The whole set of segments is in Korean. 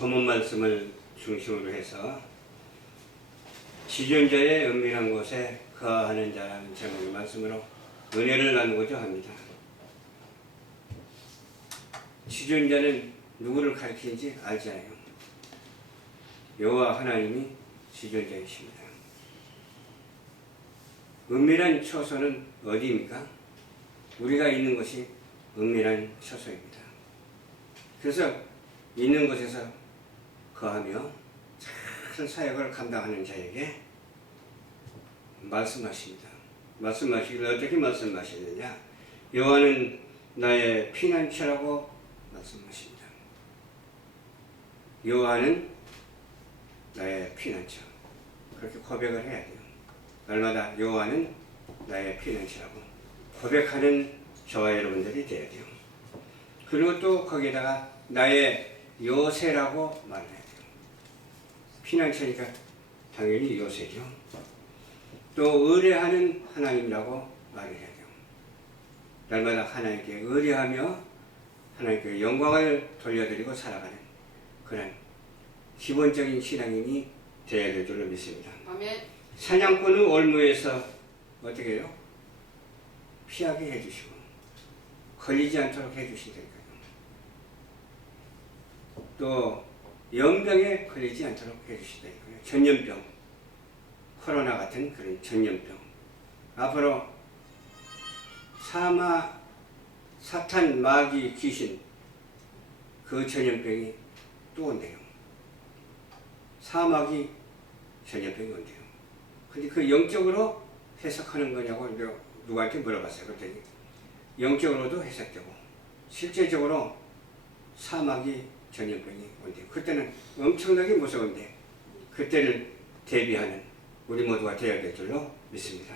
본문 말씀을 중심으로 해서 지존자의 은밀한 곳에 거하는 자라는 제목의 말씀으로 은혜를 나누고자 합니다. 지존자는 누구를 가리키는지 알잖아요. 여호와 하나님이 지존자이십니다. 은밀한 처소는 어디입니까? 우리가 있는 곳이 은밀한 처소입니다. 그래서 있는 곳에서 거하며 잘 사역을 감당하는 자에게 말씀하십니다. 말씀하시기를 어떻게 말씀하시느냐? 여호와는 나의 피난처라고 말씀하십니다. 여호와는 나의 피난처. 그렇게 고백을 해야 돼요. 날마다 여호와는 나의 피난처라고 고백하는 저와 여러분들이 돼야 돼요. 그리고 또 거기에다가 나의 요새라고 말을 해야 돼요. 피난처니까 당연히 요새죠. 또 의뢰하는 하나님이라고 말을 해야 돼요. 날마다 하나님께 의뢰하며 하나님께 영광을 돌려드리고 살아가는 그런 기본적인 신앙인이 되어야 될 줄로 믿습니다. 아멘. 사냥꾼은 올무에서 어떻게 해요? 피하게 해주시고 걸리지 않도록 해주신다니까요. 또 연병에 걸리지 않도록 해주신다니까요. 전염병, 코로나 같은 그런 전염병. 앞으로 사탄, 마귀, 귀신 그 전염병이 또 온대요. 사마귀 전염병이 온대요. 근데 그 영적으로 해석하는 거냐고 누구한테 물어봤어요. 그랬더니 영적으로도 해석되고 실제적으로 사마귀 전염병이 온대요. 그때는 엄청나게 무서운데 그때를 대비하는 우리 모두가 되어야 될 줄로 믿습니다.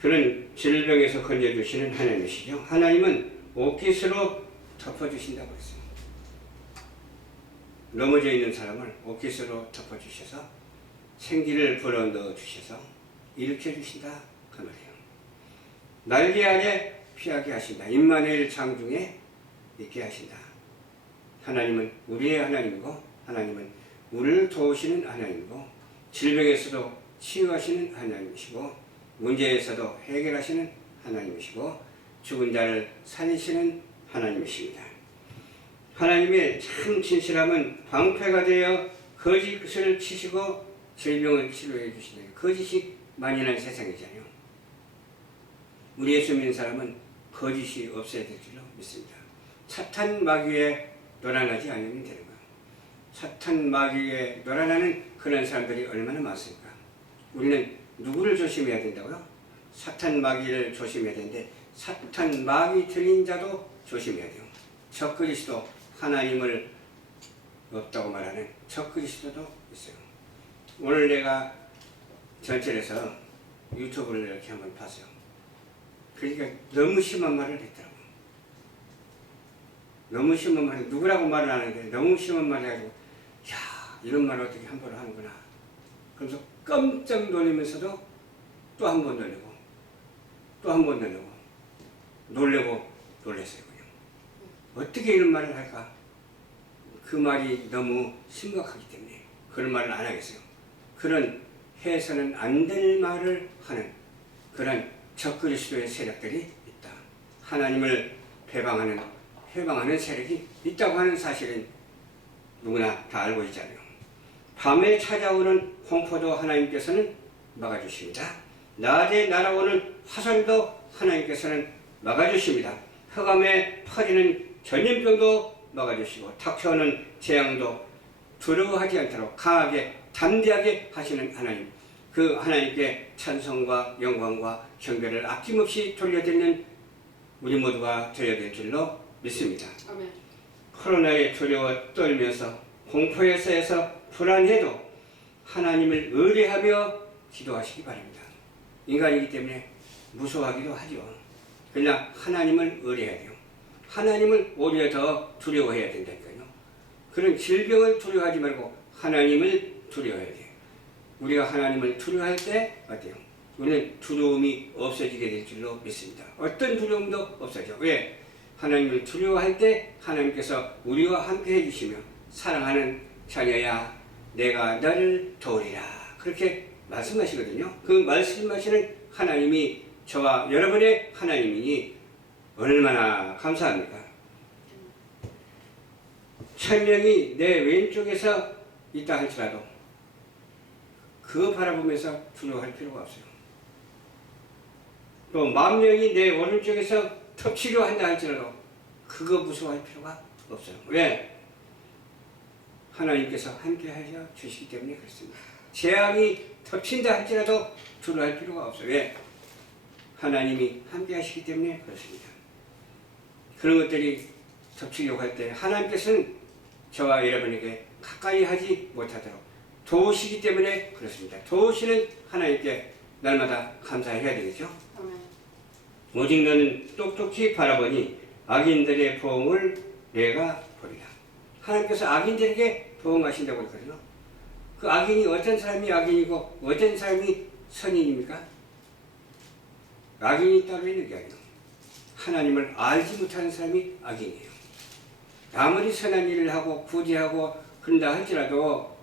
그런 질병에서 건져주시는 하나님이시죠. 하나님은 옷깃으로 덮어주신다고 했어요. 넘어져 있는 사람을 옷깃으로 덮어주셔서 생기를 불어넣어 주셔서 일으켜주신다 그 말이에요. 날개 아래 피하게 하신다. 임마누엘 장중에 있게 하신다. 하나님은 우리의 하나님이고 하나님은 우리를 도우시는 하나님이고 질병에서도 치유하시는 하나님이시고 문제에서도 해결하시는 하나님이시고 죽은 자를 살리시는 하나님이십니다. 하나님의 참 진실함은 방패가 되어 거짓을 치시고 질병을 치료해 주시는 거짓이 만연한 세상이잖아요. 우리 예수 믿는 사람은 거짓이 없어야 될 줄로 믿습니다. 사탄 마귀에 놀아나지 않으면 되는 거예요. 사탄 마귀에 놀아나는 그런 사람들이 얼마나 많습니까? 우리는 누구를 조심해야 된다고요? 사탄 마귀를 조심해야 되는데 사탄 마귀 들린 자도 조심해야 돼요. 적그리스도 하나님을 없다고 말하는 적그리스도도 있어요. 오늘 내가 전철에서 유튜브를 이렇게 한번 봤어요. 그러니까 너무 심한 말을 했더라고요. 너무 심한 말, 누구라고 말을 안 하는데 너무 심한 말을 해가지고 야, 이런 말을 어떻게 함부로 하는구나. 그래서 깜짝 놀리면서도 또 한 번 놀리고 또 한 번 놀리고 놀래고 놀랬어요. 그냥. 어떻게 이런 말을 할까? 그 말이 너무 심각하기 때문에 그런 말을 안 하겠어요. 그런 해서는 안 될 말을 하는 그런 적그리스도의 세력들이 있다. 하나님을 회방하는 세력이 있다고 하는 사실은 누구나 다 알고 있잖아요. 밤에 찾아오는 공포도 하나님께서는 막아주십니다. 낮에 날아오는 화살도 하나님께서는 막아주십니다. 흑암에 퍼지는 전염병도 막아주시고 닥쳐오는 재앙도 두려워하지 않도록 강하게 담대하게 하시는 하나님, 그 하나님께 찬송과 영광과 경배를 아낌없이 돌려드리는 우리 모두가 되어야 될 줄로 믿습니다. 아멘. 코로나에 두려워 떨면서 공포에 쌓여서 불안해도 하나님을 의뢰하며 기도하시기 바랍니다. 인간이기 때문에 무서워하기도 하죠. 그러나 하나님을 의뢰해야 돼요. 하나님을 오히려 더 두려워해야 된다니까요. 그런 질병을 두려워하지 말고 하나님을 두려워해야 돼요. 우리가 하나님을 두려워할 때 어때요? 우리는 두려움이 없어지게 될 줄로 믿습니다. 어떤 두려움도 없어져. 왜? 하나님을 두려워할 때 하나님께서 우리와 함께 해주시며 사랑하는 자녀야 내가 너를 도우리라. 그렇게 말씀하시거든요. 그 말씀하시는 하나님이 저와 여러분의 하나님이니 얼마나 감사합니까? 1000명이 내 왼쪽에서 있다 할지라도 그거 바라보면서 두려워할 필요가 없어요. 또 10,000명이 내 오른쪽에서 덮치려 한다 할지라도 그거 무서워할 필요가 없어요. 왜? 하나님께서 함께 하셔 주시기 때문에 그렇습니다. 재앙이 덮친다 할지라도 두려워할 필요가 없어요. 왜? 하나님이 함께 하시기 때문에 그렇습니다. 그런 것들이 덮치려고 할 때 하나님께서는 저와 여러분에게 가까이 하지 못하도록 도우시기 때문에 그렇습니다. 도우시는 하나님께 날마다 감사해야 되겠죠. 오직 너는 똑똑히 바라보니 악인들의 보응을 내가 보리라. 하나님께서 악인들에게 보응하신다고 했거든요. 그 악인이 어떤 사람이 악인이고 어떤 사람이 선인입니까? 악인이 따로 있는 게 아니에요. 하나님을 알지 못하는 사람이 악인이에요. 아무리 선한 일을 하고 구제하고 그런다 할지라도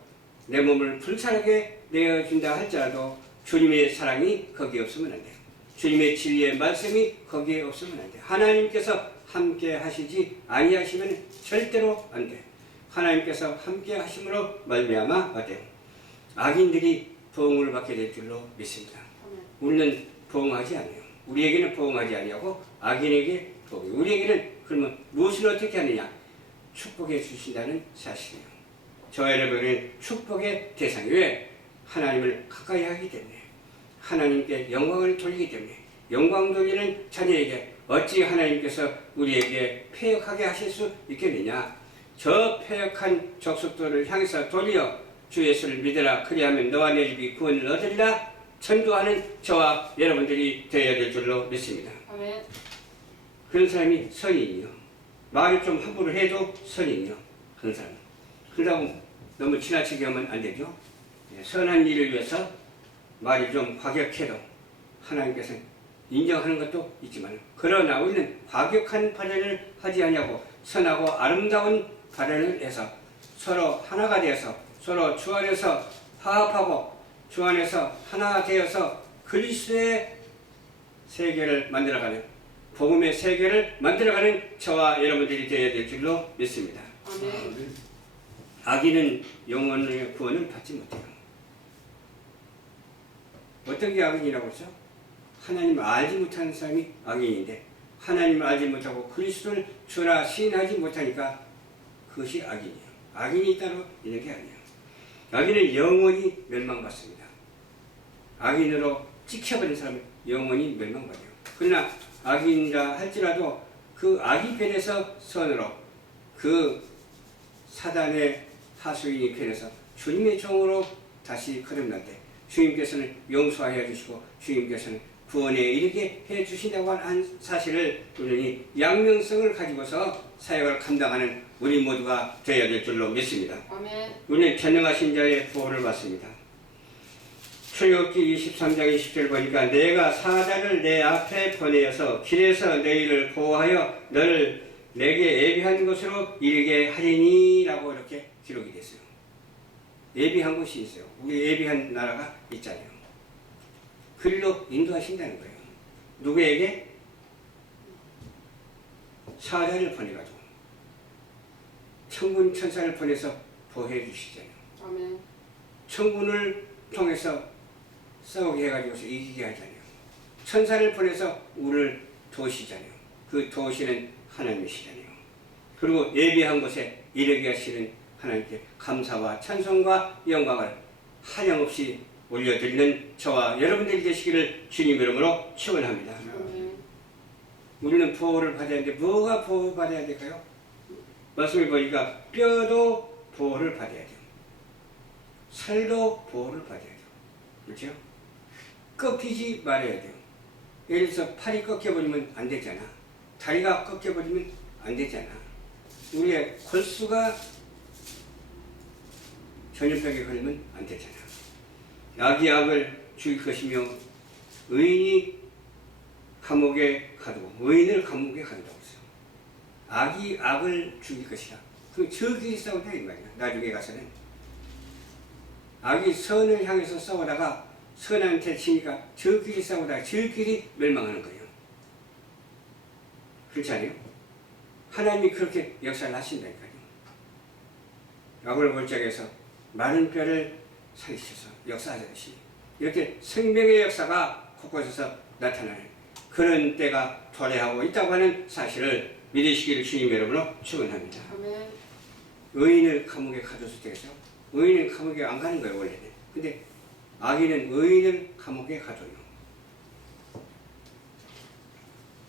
내 몸을 불살하게 내어준다 할지라도 주님의 사랑이 거기에 없으면 안 돼요. 주님의 진리의 말씀이 거기에 없으면 안 돼요. 하나님께서 함께 하시지 아니하시면 절대로 안 돼요. 하나님께서 함께 하심으로 말미암아 어때요? 악인들이 보응을 받게 될 줄로 믿습니다. 우리는 보응하지 않아요. 우리에게는 보응하지 아니하고 악인에게 보응. 우리에게는 그러면 무엇을 어떻게 하느냐? 축복해 주신다는 사실이에요. 저와 여러분은 축복의 대상이 왜? 하나님을 가까이 하기 때문에 하나님께 영광을 돌리기 때문에 영광 돌리는 자녀에게 어찌 하나님께서 우리에게 패역하게 하실 수 있겠느냐? 저 패역한 족속들을 향해서 돌려 주 예수를 믿으라. 그리하면 너와 내 집이 구원을 얻으리라. 전도하는 저와 여러분들이 되어야 될 줄로 믿습니다. 아멘. 그런 사람이 선인이요. 말을 좀 함부로 해도 선인이요. 그런 사람. 그러다고 너무 지나치게 하면 안 되죠. 선한 일을 위해서 말이 좀 과격해도 하나님께서 인정하는 것도 있지만 그러나 우리는 과격한 발언을 하지 아니하고 선하고 아름다운 발언을 해서 서로 하나가 되어서 서로 주 안에서 화합하고 주 안에서 하나 되어서 그리스도의 세계를 만들어가는 복음의 세계를 만들어가는 저와 여러분들이 되어야 될 줄로 믿습니다. 아멘. 악인은 영혼의 구원을 받지 못해요. 어떤 게 악인이라고 했죠? 하나님을 알지 못하는 사람이 악인인데 하나님을 알지 못하고 그리스도를 주라 시인하지 못하니까 그것이 악인이에요. 악인이 따로 있는 게 아니에요. 악인은 영원히 멸망받습니다. 악인으로 찍혀버린 사람은 영원히 멸망받아요. 그러나 악인이라 할지라도 그 악이 변해서 선으로 그 사단의 하수인이 변해서 주님의 종으로 다시 거듭날 때 주님께서는 용서하여 주시고 주님께서는 구원에 이르게 해 주신다고 한 사실을 우리는 양명성을 가지고서 사역을 감당하는 우리 모두가 되어야 될 줄로 믿습니다. 아멘. 우리는 전능하신 자의 보호를 받습니다. 출애굽기 23장 20절 보니까 내가 사자를 내 앞에 보내어서 길에서 너희를 보호하여 너를 내게 예비한 곳으로 이르게 하리니 라고 이렇게 기록이 됐어요. 예비한 곳이 있어요. 우리 예비한 나라가 있잖아요. 그리로 인도하신다는 거예요. 누구에게? 사자를 보내가지고 천군 천사를 보내서 보호해 주시잖아요. 아멘. 천군을 통해서 싸우게 해가지고서 이기게 하잖아요. 천사를 보내서 우리를 도우시잖아요. 그 도우시는 하나님이시잖아요. 그리고 예비한 곳에 이르게 하시는 하나님께 감사와 찬송과 영광을 한량없이 올려드리는 저와 여러분들이 되시기를 주님 이름으로 축원합니다. 우리는 보호를 받아야 하는데 뭐가 보호받아야 될까요? 말씀을 보니까 뼈도 보호를 받아야 돼요. 살도 보호를 받아야 돼요. 그렇죠? 꺾이지 말아야 돼요. 예를 들어서 팔이 꺾여버리면 안 되잖아. 다리가 꺾여버리면 안 되잖아. 우리의 골수가 전염병에 걸리면 안 되잖아. 악이 악을 죽일 것이며 의인이 감옥에 가두고 의인을 감옥에 가둔다고 했어요. 악이 악을 죽일 것이라. 저끼리 싸우다 이 말이야. 나중에 가서는 악이 선을 향해서 싸우다가 선한테 치니까 저끼리 싸우다가 저끼리 멸망하는 거예요. 그렇지 않아요? 하나님이 그렇게 역사를 하신다니까요. 악을 골짜기에서 마른 뼈를 살리셔서 역사하듯이 이렇게 생명의 역사가 곳곳에서 나타나는 그런 때가 도래하고 있다고 하는 사실을 믿으시기를 주님 여러분으로 축원합니다. 아멘. 의인을 감옥에 가뒀을 때에서 의인은 감옥에 안 가는 거예요 원래는. 근데 악인은 의인을 감옥에 가둬요.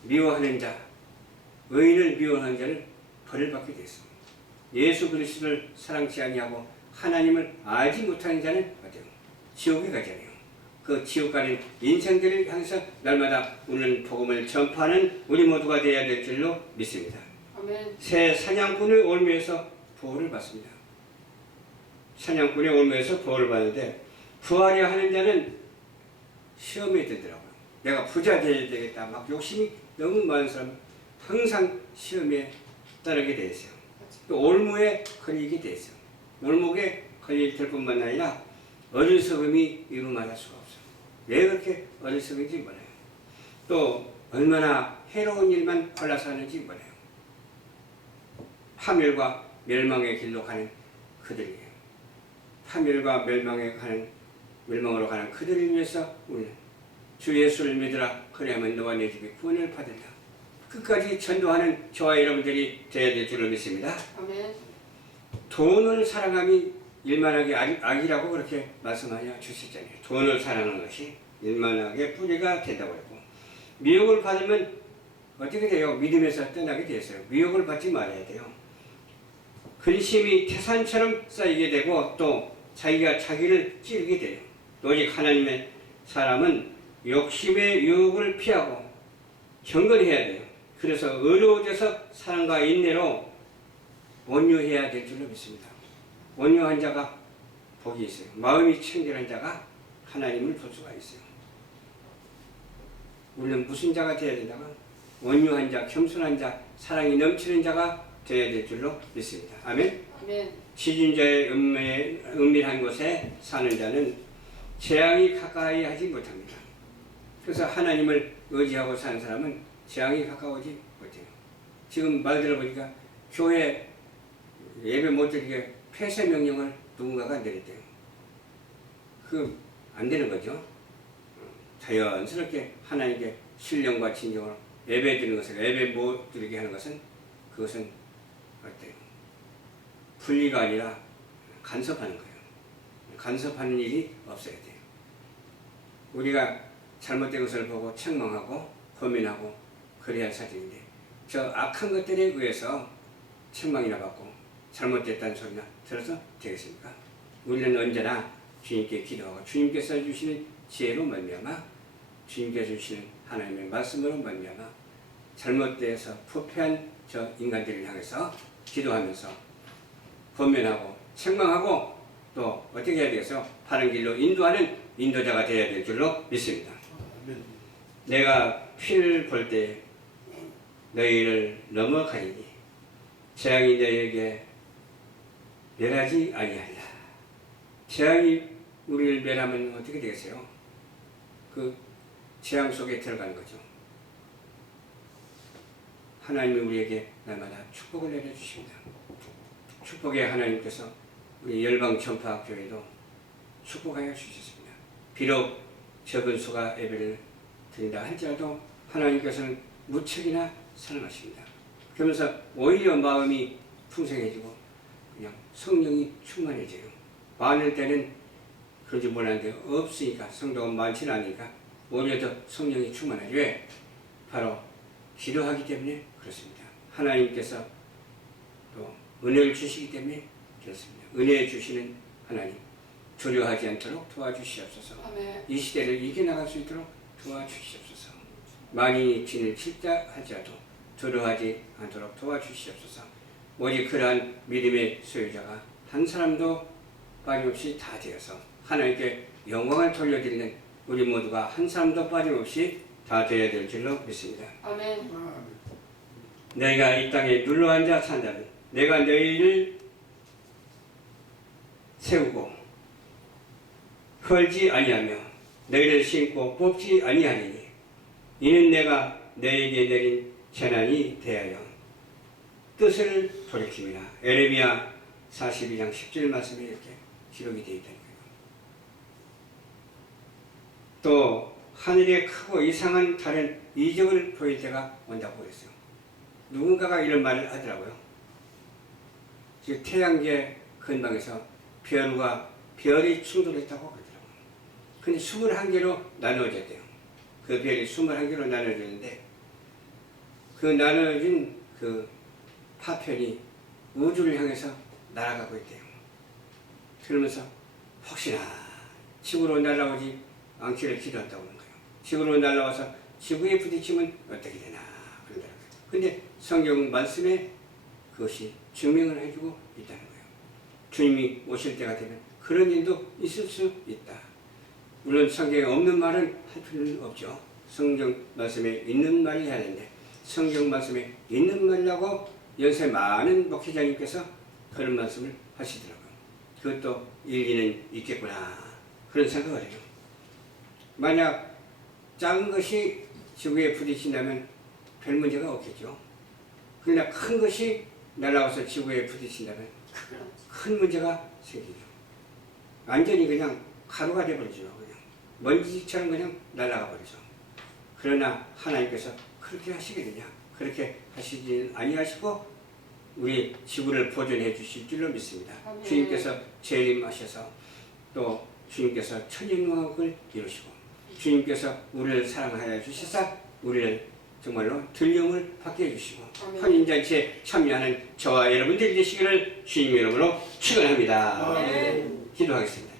미워하는 자, 의인을 미워하는 자는 벌을 받게 됐어. 예수 그리스도를 사랑치 아니하고 하나님을 알지 못하는 자는 어때요? 지옥에 가잖아요. 그 지옥 가는 인생들을 향해서 날마다 우리는 복음을 전파하는 우리 모두가 되어야 될 줄로 믿습니다. 아멘. 새 사냥꾼의 올무에서 보호를 받습니다. 사냥꾼의 올무에서 보호를 받는데 부하려 하는 자는 시험에 들더라고요. 내가 부자 되어야 되겠다. 막 욕심이 너무 많은 사람은 항상 시험에 따르게 되어 있어요. 또 올무에 걸리게 되어 있어요. 올무에 걸릴 뿐만 아니라 어리석음이 이루마할 수가 없어요. 왜 그렇게 어리석은지 몰라요. 또 얼마나 해로운 일만 골라서 하는지 몰라요. 파멸과 멸망의 길로 가는 그들이에요. 파멸과 멸망으로 가는 그들을 위해서 우리는 주 예수를 믿으라. 그래야만 너와 내 집이 구원을 받으리라. 끝까지 전도하는 저와 여러분들이 되어야 될 줄을 믿습니다. 아멘. 돈을 사랑함이 일만하게 악이라고 그렇게 말씀하여 주셨잖아요. 돈을 사랑하는 것이 일만하게 뿌리가 된다고 했고, 미혹을 받으면 어떻게 돼요? 믿음에서 떠나게 되었어요. 미혹을 받지 말아야 돼요. 근심이 태산처럼 쌓이게 되고 또 자기가 자기를 찌르게 돼요. 오직 하나님의 사람은 욕심의 유혹을 피하고 경건해야 돼요. 그래서 의로워져서 사랑과 인내로 온유해야 될 줄로 믿습니다. 온유한 자가 복이 있어요. 마음이 청결한 자가 하나님을 볼 수가 있어요. 우리는 무슨 자가 되어야 된다고? 온유한 자, 겸손한 자, 사랑이 넘치는 자가 되어야 될 줄로 믿습니다. 아멘. 아멘. 지진자의 은밀한 곳에 사는 자는 재앙이 가까이 하지 못합니다. 그래서 하나님을 의지하고 사는 사람은 재앙이 가까워지 못해요. 지금 말 들어보니까 교회 예배 못 드리게 폐쇄 명령을 누군가가 내렸대요. 안 되는 거죠. 자연스럽게 하나님께 신령과 진정으로 예배 드리는 것을, 예배 못 드리게 하는 것은 그것은 어때요? 분리가 아니라 간섭하는 거예요. 간섭하는 일이 없어야 돼요. 우리가 잘못된 것을 보고 책망하고 고민하고 그래야 할 사정인데 저 악한 것들에 의해서 책망이나 받고 잘못됐다는 소리나 들어서 되겠습니까? 우리는 언제나 주님께 기도하고 주님께서 주시는 지혜로 말미암아 주님께서 주시는 하나님의 말씀으로 말미암아 잘못되어서 부패한 저 인간들을 향해서 기도하면서 권면하고 책망하고 또 어떻게 해야 되겠어요? 바른 길로 인도하는 인도자가 되어야 될 줄로 믿습니다. 내가 피를 볼 때 너희를 넘어가리니 재앙이 너희에게 멸하지 아니하리라. 재앙이 우리를 멸하면 어떻게 되겠어요? 그 재앙 속에 들어가는 거죠. 하나님이 우리에게 날마다 축복을 내려주십니다. 축복의 하나님께서 우리 열방전파교회도 축복하여 주셨습니다. 비록 적은 수가 예배를 드린다 할지라도 하나님께서는 무척이나 사랑하십니다. 그러면서 오히려 마음이 풍성해지고 그냥 성령이 충만해져요. 많을 때는 그런지 몰랐는데 없으니까 성도가 많지는 않으니까 오히려 더 성령이 충만하죠. 왜? 바로 기도하기 때문에 그렇습니다. 하나님께서 또 은혜를 주시기 때문에 그렇습니다. 은혜 주시는 하나님 두려워하지 않도록 도와주시옵소서. 아멘. 이 시대를 이겨나갈 수 있도록 도와주시옵소서. 많이 진을 칠다 할지라도 두려워하지 않도록 도와주시옵소서. 오직 그러한 믿음의 소유자가 한 사람도 빠짐없이 다 되어서 하나님께 영광을 돌려드리는 우리 모두가 한 사람도 빠짐없이 다 되어야 될 줄로 믿습니다. 아멘. 너희가 이 땅에 눌러앉아 산다면 내가 너희를 세우고 헐지 아니하며 너희를 심고 뽑지 아니하리니 이는 내가 너희에게 내린 재난이 대하여 뜻을 돌이킵니다. 에레미야 42장 10절 말씀이 이렇게 기록이 되어 있다는 거예요. 또 하늘에 크고 이상한 다른 이적을 보일 때가 온다고 그랬어요. 누군가가 이런 말을 하더라고요. 지금 태양계 근방에서 별이 충돌했다고 그러더라고요. 근데 21개로 나누어졌대요. 그 별이 21개로 나누어졌는데 그 나누어진 그 파편이 우주를 향해서 날아가고 있대요. 그러면서 혹시나 지구로 날아오지 않기를 기도한다고 하는 거예요. 지구로 날아와서 지구에 부딪히면 어떻게 되나 그러더라고요. 근데 성경 말씀에 그것이 증명을 해주고 있다는 거예요. 주님이 오실 때가 되면 그런 일도 있을 수 있다. 물론 성경에 없는 말은 할 필요는 없죠. 성경 말씀에 있는 말을 해야 되는데 성경 말씀에 있는 말이라고 연세 많은 목회자님께서 그런 말씀을 하시더라고요. 그것도 일리는 있겠구나 그런 생각을 해요. 만약 작은 것이 지구에 부딪힌다면 별 문제가 없겠죠. 그러나 큰 것이 날아와서 지구에 부딪힌다면 큰 문제가 생기죠. 완전히 그냥 가루가 되어버리죠. 그냥 먼지처럼 그냥 날아가 버리죠. 그러나 하나님께서 그렇게 하시겠느냐? 그렇게 하시지 아니하시고 우리 지구를 보존해 주실 줄로 믿습니다. 주님께서 재림하셔서 또 주님께서 천인무학을 이루시고 주님께서 우리를 사랑하여 주시사 우리를 정말로 들림을 받게 해주시고 혼인잔치에 참여하는 저와 여러분들이 되시기를 주님의 이름으로 축원합니다. 기도하겠습니다.